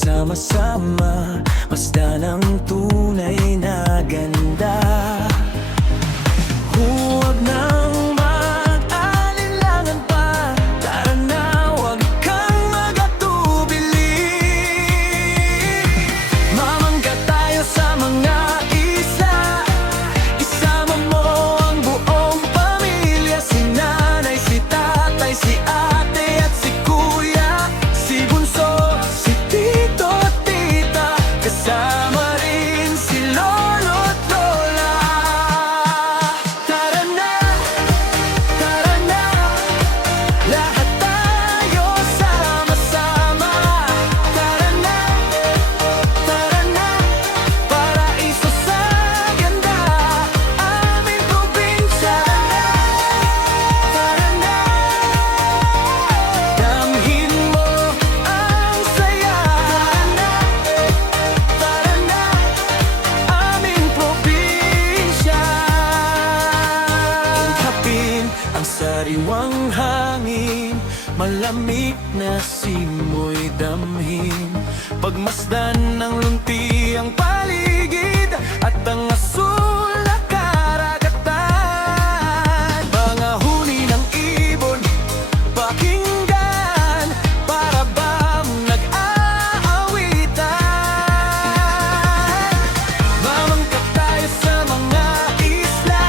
sama-sama, masdan ang tunay na ganda. Huwag nang mag-alinlangan pa, tara na, huwag kang magatubili. Mamangga tayo sa mga isla, isama mo ang buong pamilya, si nanay, si tatay, si ate at si kuya, si bunso, si tito at tita, kasama rin si lolo at lola. Tara na, lahat tayo sama-sama. Tara na, paraiso sa ganda, aming probinsya. Tara na, damhin mo ang saya. Tara na, aming probinsya. Hapin ang sariwang hangin, malamig na simoy damhin, pagmasdan ng lunti ang paligid at ang asul na karagatan. Mga huni ng ibon, pakinggan, para bang nag-aawitan. Mamangka tayo sa mga isla,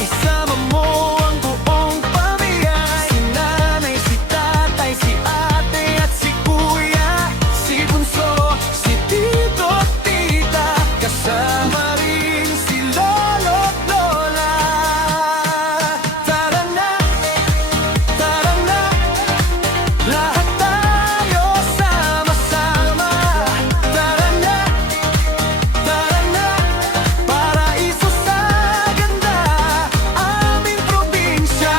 isama mo ang buong pamilya, si nanay, si tatay, si ate at si kuya, si bunso, si tito at tita, kasama rin si lolo at lola. Tara na, lahat tayo sama-sama. Tara na, paraiso sa ganda, aming probinsya.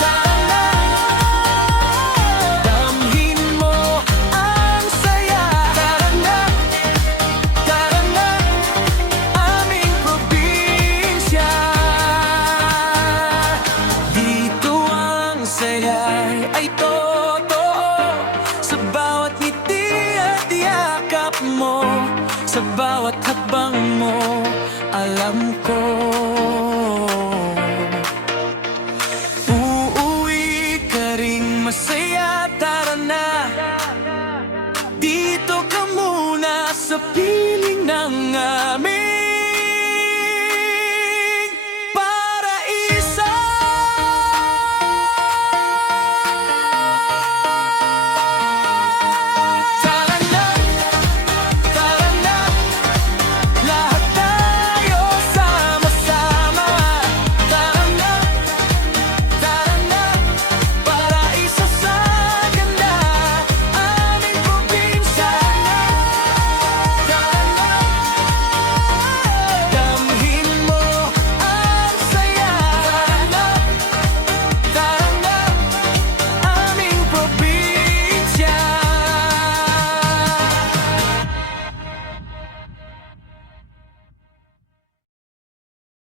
Tara na, damhin mo ang saya. Tara na, aming probinsya. Dito ang saya ay totoo, sa bawat ngiti at yakap mo, sa bawat hakbang mo, alam ko. Uuwi ka ring masaya, tara na, dito ka muna sa piling ng amin